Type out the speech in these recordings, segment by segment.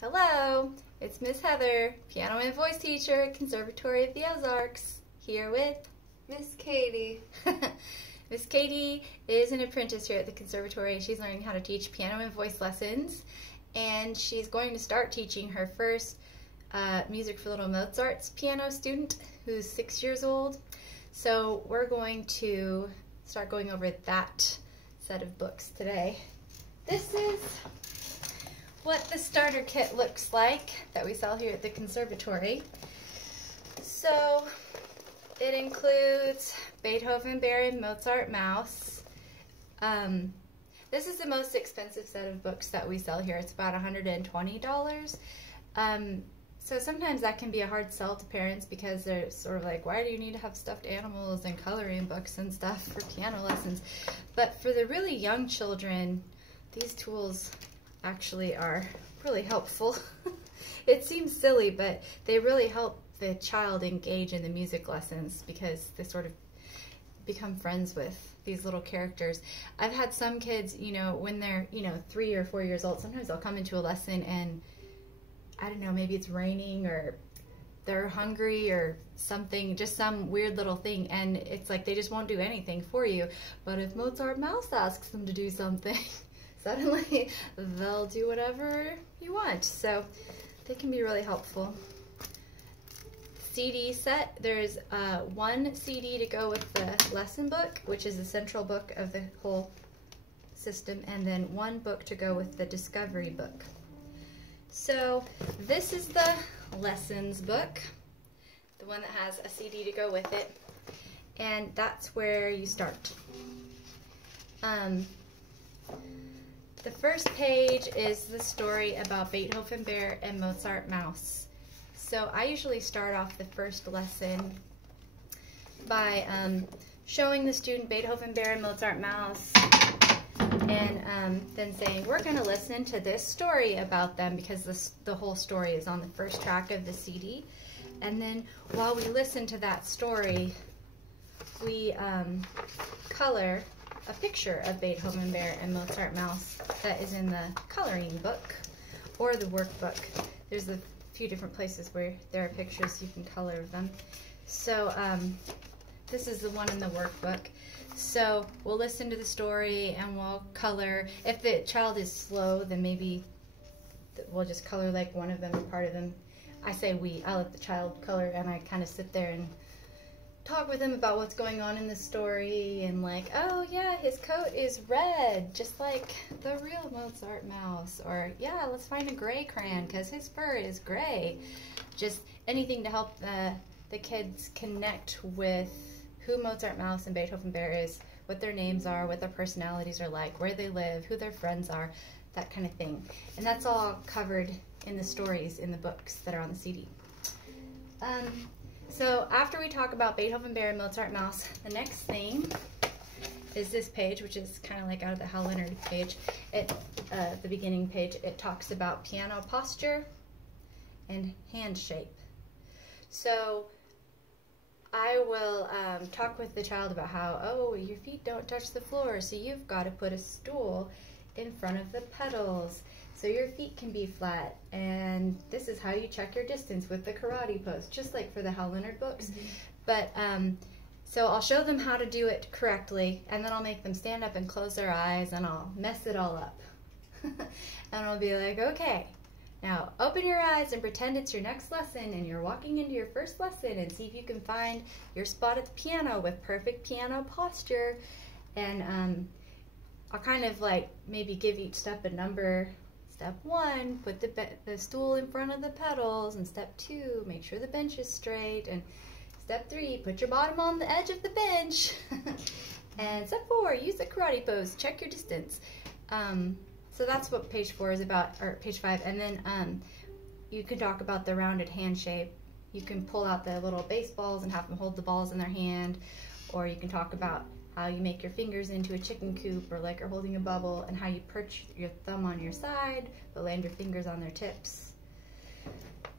Hello, it's Miss Heather, piano and voice teacher at Conservatory of the Ozarks, here with Miss Katie. Miss Katie is an apprentice here at the Conservatory. She's learning how to teach piano and voice lessons, and she's going to start teaching her first Music for Little Mozarts piano student who's 6 years old. So we're going to start going over that set of books today. This is what the starter kit looks like that we sell here at the Conservatory. So it includes Beethoven Bear and Mozart Mouse. This is the most expensive set of books that we sell here. It's about $120. So sometimes that can be a hard sell to parents because they're sort of like, why do you need to have stuffed animals and coloring books and stuff for piano lessons? But for the really young children, these tools actually are really helpful. It seems silly, but they really help the child engage in the music lessons because they sort of become friends with these little characters. I've had some kids, when they're, 3 or 4 years old, sometimes they'll come into a lesson and, I don't know, maybe it's raining or they're hungry or something, just some weird little thing, and it's like they just won't do anything for you. But if Mozart Mouse asks them to do something, suddenly they'll do whatever you want. So they can be really helpful. CD set, there's one CD to go with the lesson book, which is the central book of the whole system, and then one book to go with the discovery book. So this is the lessons book, the one that has a CD to go with it, and that's where you start. The first page is the story about Beethoven Bear and Mozart Mouse. So I usually start off the first lesson by showing the student Beethoven Bear and Mozart Mouse, and then saying, we're going to listen to this story about them because the whole story is on the first track of the CD. And then while we listen to that story, we color a picture of Beethoven Bear and Mozart Mouse that is in the coloring book or the workbook. There's a few different places where there are pictures you can color them. So this is the one in the workbook. So we'll listen to the story and we'll color. If the child is slow, then maybe we'll just color like one of them or part of them. I say we, I let the child color, and I kind of sit there and talk with him about what's going on in the story, and like, oh yeah, his coat is red, just like the real Mozart Mouse, or yeah, let's find a gray crayon because his fur is gray. Just anything to help the kids connect with who Mozart Mouse and Beethoven Bear is, what their names are, what their personalities are like, where they live, who their friends are, that kind of thing. And that's all covered in the stories in the books that are on the CD. So after we talk about Beethoven Bear and Mozart Mouse, the next thing is this page, which is kind of like out of the Hal Leonard page. The beginning page, it talks about piano posture and hand shape. So I will talk with the child about how, oh, your feet don't touch the floor, so you've got to put a stool in front of the pedals so your feet can be flat, and this is how you check your distance with the karate pose, just like for the Hal Leonard books. Mm-hmm. But so I'll show them how to do it correctly, and then I'll make them stand up and close their eyes, and I'll mess it all up. And I'll be like, okay, now open your eyes and pretend it's your next lesson and you're walking into your first lesson, and see if you can find your spot at the piano with perfect piano posture. And I'll kind of like maybe give each step a number. Step 1, put the stool in front of the pedals, and step 2, make sure the bench is straight, and step 3, put your bottom on the edge of the bench. And step 4, use the karate pose, check your distance. So that's what page 4 is about, or page 5. And then you can talk about the rounded hand shape. You can pull out the little baseballs and have them hold the balls in their hand, or you can talk about how you make your fingers into a chicken coop, or like you're holding a bubble, and how you perch your thumb on your side but land your fingers on their tips.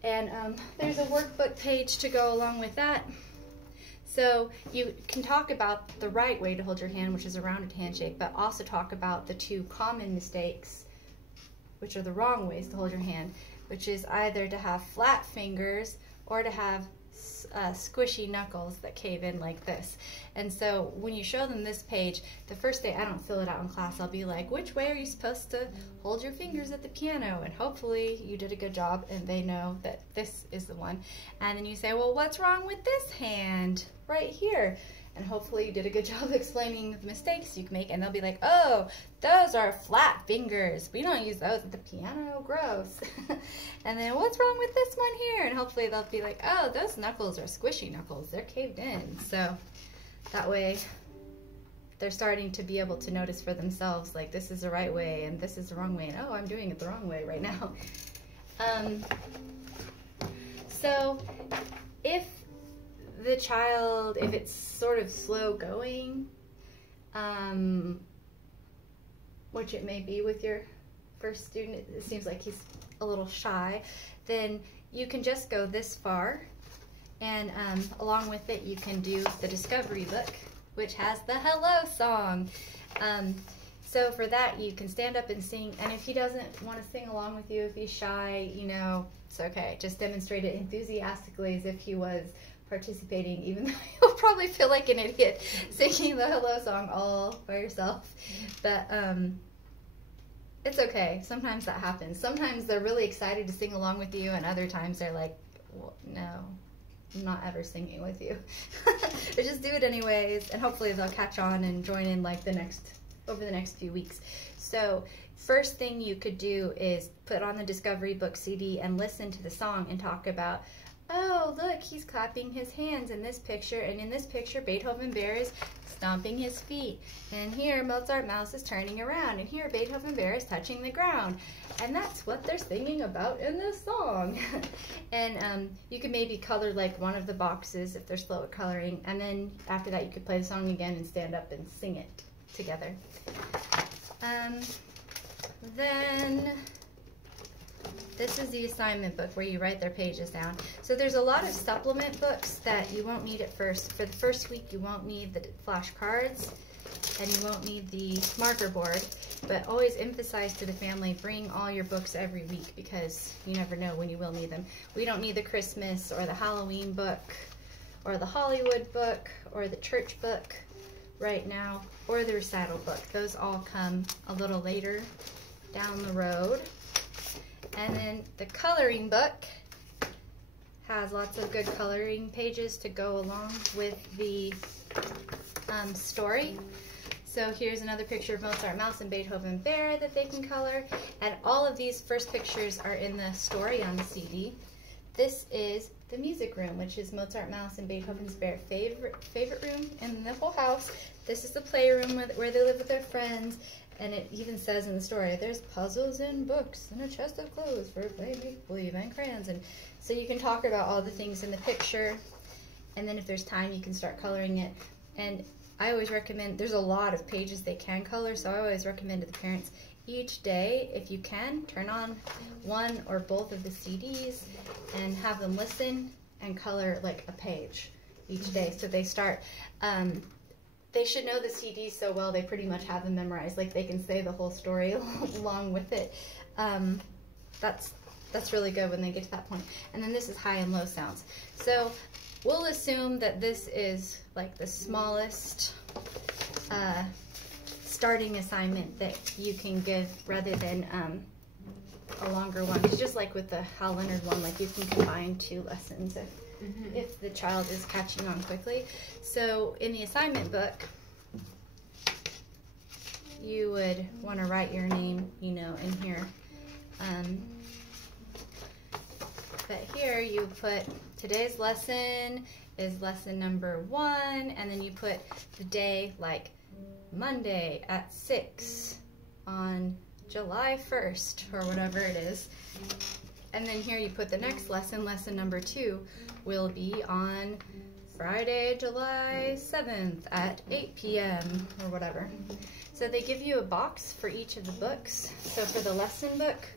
And there's a workbook page to go along with that. So you can talk about the right way to hold your hand, which is a rounded handshake, but also talk about the two common mistakes which are the wrong ways to hold your hand, which is either to have flat fingers or to have squishy knuckles that cave in like this. And so when you show them this page, the first day, I don't fill it out in class, I'll be like, which way are you supposed to hold your fingers at the piano? And hopefully you did a good job and they know that this is the one. And then you say, well, what's wrong with this hand right here? And hopefully you did a good job explaining the mistakes you can make, and they'll be like, oh, those are flat fingers. We don't use those at the piano, gross. And then what's wrong with this one here? And hopefully they'll be like, oh, those knuckles are squishy knuckles. They're caved in. So that way they're starting to be able to notice for themselves, like, this is the right way and this is the wrong way. And oh, I'm doing it the wrong way right now. So if the child, if it's sort of slow going, which it may be with your first student, it seems like he's a little shy, then you can just go this far, and along with it you can do the discovery book, which has the hello song. So for that you can stand up and sing, and if he doesn't want to sing along with you, if he's shy, you know, it's okay. Just demonstrate it enthusiastically as if he was participating, even though you'll probably feel like an idiot singing the hello song all by yourself. But it's okay. Sometimes that happens. Sometimes they're really excited to sing along with you, and other times they're like, well, no, I'm not ever singing with you. But just do it anyways, and hopefully they'll catch on and join in like over the next few weeks. So first thing you could do is put on the Discovery Book CD and listen to the song and talk about, oh, look, he's clapping his hands in this picture, and in this picture, Beethoven Bear is stomping his feet, and here Mozart Mouse is turning around, and here Beethoven Bear is touching the ground, and that's what they're singing about in this song. And you could maybe color like one of the boxes if they're slow at coloring, and then after that you could play the song again and stand up and sing it together. Then this is the assignment book where you write their pages down. So there's a lot of supplement books that you won't need at first. For the first week, you won't need the flashcards and you won't need the marker board, but always emphasize to the family, bring all your books every week because you never know when you will need them. We don't need the Christmas or the Halloween book or the Hollywood book or the church book right now, or the recital book. Those all come a little later down the road. And then the coloring book has lots of good coloring pages to go along with the story. So here's another picture of Mozart Mouse and Beethoven Bear that they can color. And all of these first pictures are in the story on the CD. This is the music room, which is Mozart Mouse and Beethoven's Bear favorite room in the whole house. This is the playroom where they live with their friends. And it even says in the story, there's puzzles and books and a chest of clothes for playing make-believe and crayons. And so you can talk about all the things in the picture. And then if there's time, you can start coloring it. And I always recommend, there's a lot of pages they can color, so I always recommend to the parents, each day, if you can, turn on one or both of the CDs and have them listen and color like a page each day. So they start, they should know the CDs so well they pretty much have them memorized. Like they can say the whole story along with it. That's really good when they get to that point. And then this is high and low sounds. So we'll assume that this is like the smallest starting assignment that you can give rather than a longer one. It's just like with the Hal Leonard one, like you can combine 2 lessons if the child is catching on quickly. So in the assignment book, you would want to write your name, you know, in here. But here you put today's lesson is lesson number 1, and then you put the day like Monday at 6 on July 1st or whatever it is. And then here you put the next lesson, lesson number 2, will be on Friday, July 7th at 8 p.m. or whatever. So they give you a box for each of the books. So for the lesson book,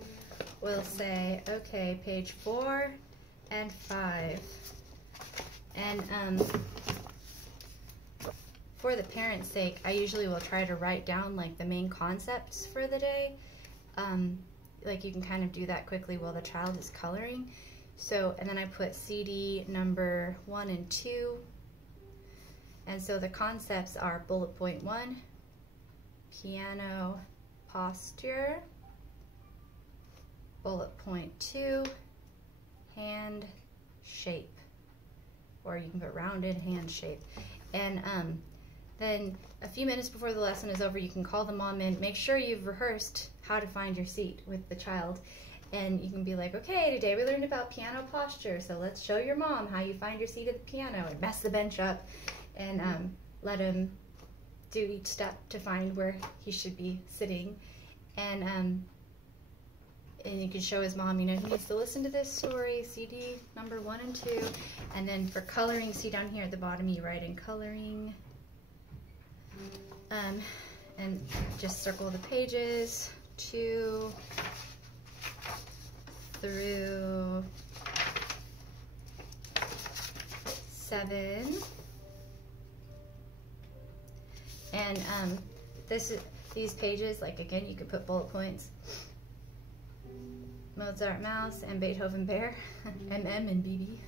we'll say, okay, page 4 and 5. And for the parents' sake, I usually will try to write down like the main concepts for the day. like you can kind of do that quickly while the child is coloring. So, and then I put CD number 1 and 2. And so the concepts are bullet point 1, piano posture, bullet point 2, hand shape, or you can put rounded hand shape. And then a few minutes before the lesson is over, you can call the mom in. Make sure you've rehearsed how to find your seat with the child. And you can be like, okay, today we learned about piano posture, so let's show your mom how you find your seat at the piano, and mess the bench up, and let him do each step to find where he should be sitting. And you can show his mom, you know, he needs to listen to this story, CD number 1 and 2. And then for coloring, see down here at the bottom, you write in coloring. And just circle the pages 2 through 7. And these pages, like again, you could put bullet points. Mozart Mouse and Beethoven Bear, MM and BB.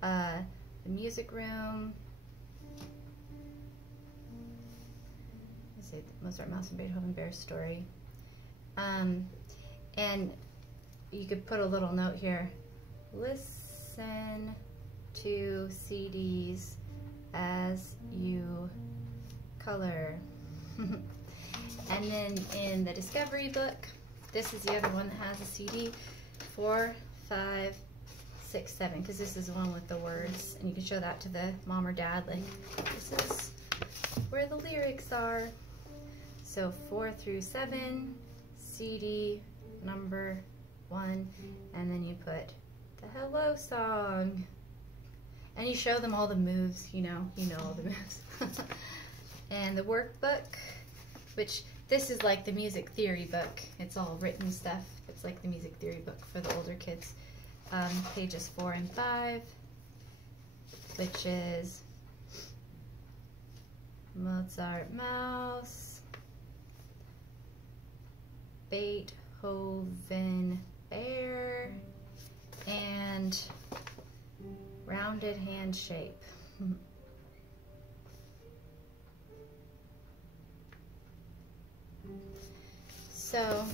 The music room. Let's see, Mozart Mouse and Beethoven Bear story. And you could put a little note here. Listen to CDs as you color. And then in the discovery book, this is the other one that has a CD, 4, 5, 6, 7, because this is the one with the words, and you can show that to the mom or dad, like, this is where the lyrics are. So 4 through 7, CD number 1, and then you put the hello song. And you show them all the moves, you know all the moves. And the workbook, which this is like the music theory book. It's all written stuff. It's like the music theory book for the older kids. Pages 4 and 5, which is Mozart Mouse, Beethoven Bear, and rounded hand shape. So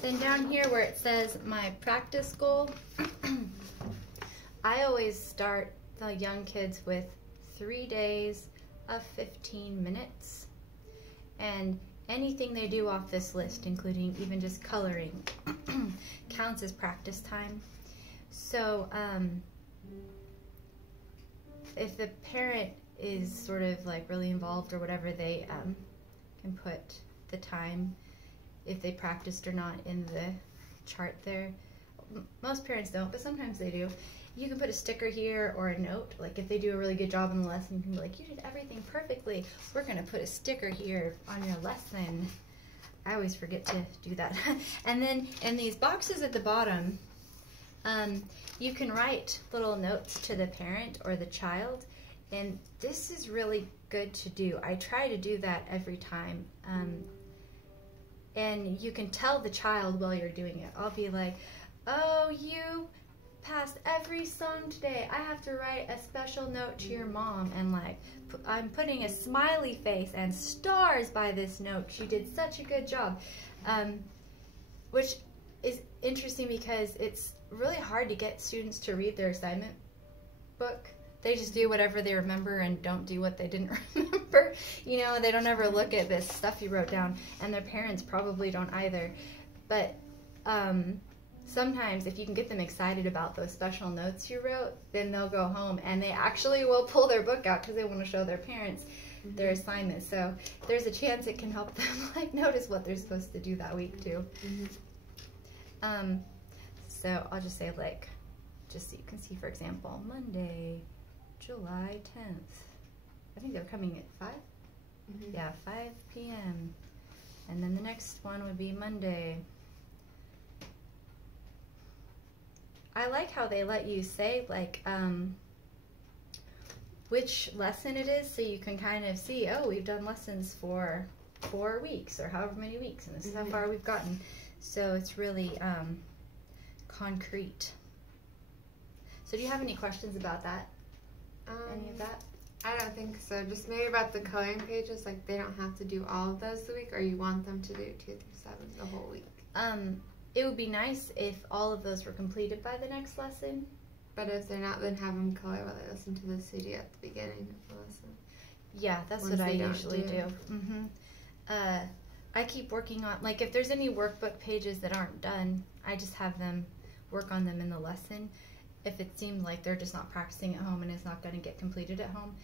then down here where it says my practice goal, I always start the young kids with 3 days of 15 minutes. And anything they do off this list, including even just coloring, counts as practice time. So if the parent is sort of like really involved or whatever, they can put the time, if they practiced or not, in the chart there. Most parents don't, but sometimes they do. You can put a sticker here or a note, like if they do a really good job in the lesson, you can be like, you did everything perfectly. We're gonna put a sticker here on your lesson. I always forget to do that. And then in these boxes at the bottom, you can write little notes to the parent or the child, and this is really good to do. I try to do that every time. And you can tell the child while you're doing it. I'll be like, oh, you passed every song today. I have to write a special note to your mom, and like I'm putting a smiley face and stars by this note. She did such a good job. Which is interesting because it's really hard to get students to read their assignment book. They just do whatever they remember and don't do what they didn't remember. You know, they don't ever look at this stuff you wrote down, and their parents probably don't either. But sometimes if you can get them excited about those special notes you wrote, then they'll go home and they actually will pull their book out because they want to show their parents their assignment. So there's a chance it can help them like notice what they're supposed to do that week too. So I'll just say, like, just so you can see, for example, Monday, July 10th. I think they're coming at 5? Yeah, 5 p.m. And then the next one would be Monday. I like how they let you say, like, which lesson it is, so you can kind of see, oh, we've done lessons for 4 weeks or however many weeks, and this is how far we've gotten. So it's really concrete. So do you have any questions about that? Any of that? I don't think so. Just maybe about the coloring pages, like they don't have to do all of those the week, or you want them to do 2 through 7 the whole week. It would be nice if all of those were completed by the next lesson. But if they're not, then have them color while they listen to the CD at the beginning of the lesson. Yeah, that's what I usually do. I keep working on, like, if there's any workbook pages that aren't done, I just have them work on them in the lesson if it seems like they're just not practicing at home and it's not going to get completed at home.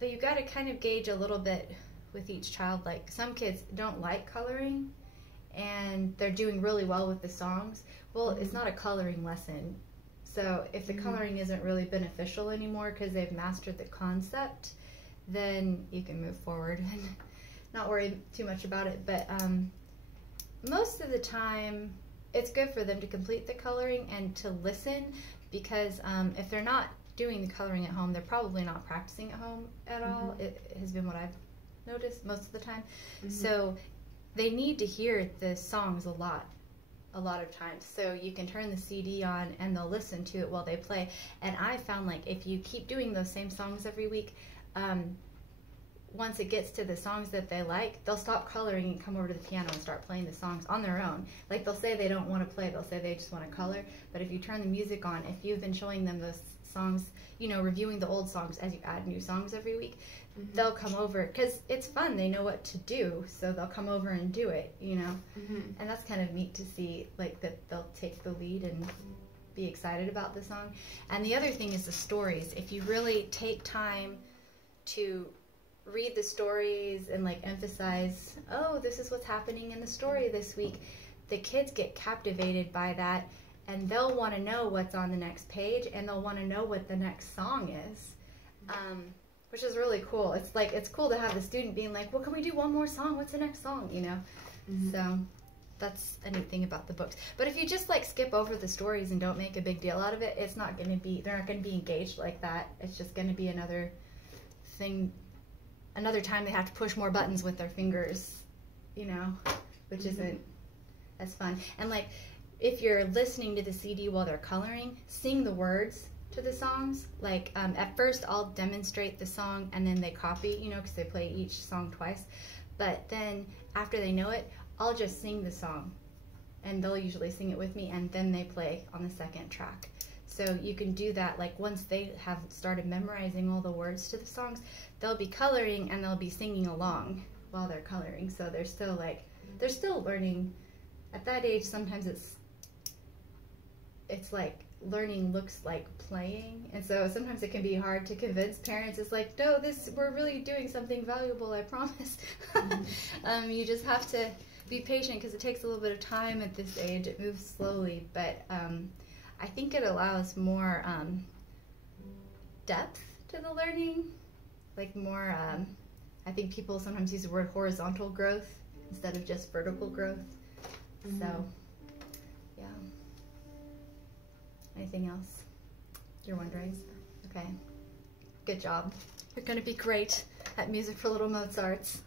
But you got to kind of gauge a little bit with each child. Like, some kids don't like coloring and they're doing really well with the songs. Well, it's not a coloring lesson. So if the coloring isn't really beneficial anymore because they've mastered the concept, then you can move forward and not worry too much about it. But most of the time, it's good for them to complete the coloring and to listen, because if they're not doing the coloring at home, they're probably not practicing at home at all. It has been what I've noticed most of the time. So they need to hear the songs a lot of times. So you can turn the CD on and they'll listen to it while they play. And I found, like, if you keep doing those same songs every week, once it gets to the songs that they like, they'll stop coloring and come over to the piano and start playing the songs on their own. Like, they'll say they don't want to play, they'll say they just want to color. But if you turn the music on, if you've been showing them those songs, you know, reviewing the old songs as you add new songs every week, they'll come over, because it's fun, they know what to do, so they'll come over and do it, you know. And that's kind of neat to see, like, that they'll take the lead and be excited about the song. And the other thing is the stories. If you really take time to read the stories and, like, emphasize, oh, this is what's happening in the story this week, the kids get captivated by that, and they'll want to know what's on the next page, and they'll want to know what the next song is, which is really cool. It's like, it's cool to have the student being like, well, can we do one more song? What's the next song, you know? So that's a neat thing about the books. But if you just, like, skip over the stories and don't make a big deal out of it, it's not going to be, they're not going to be engaged like that. It's just going to be another thing, another time they have to push more buttons with their fingers, you know, which isn't as fun. And, like, if you're listening to the CD while they're coloring, sing the words to the songs. Like, at first I'll demonstrate the song and then they copy, you know, because they play each song twice. But then after they know it, I'll just sing the song, and they'll usually sing it with me, and then they play on the second track. So you can do that, like, once they have started memorizing all the words to the songs, they'll be coloring and they'll be singing along while they're coloring. So they're still, like, they're still learning. At that age, sometimes it's like learning looks like playing, and so sometimes it can be hard to convince parents. It's like, no, we're really doing something valuable, I promise. You just have to be patient, because it takes a little bit of time at this age. It moves slowly, but I think it allows more depth to the learning, like more, I think people sometimes use the word horizontal growth instead of just vertical growth. So, yeah. Anything else you're wondering? Okay. Good job. You're going to be great at Music for Little Mozarts.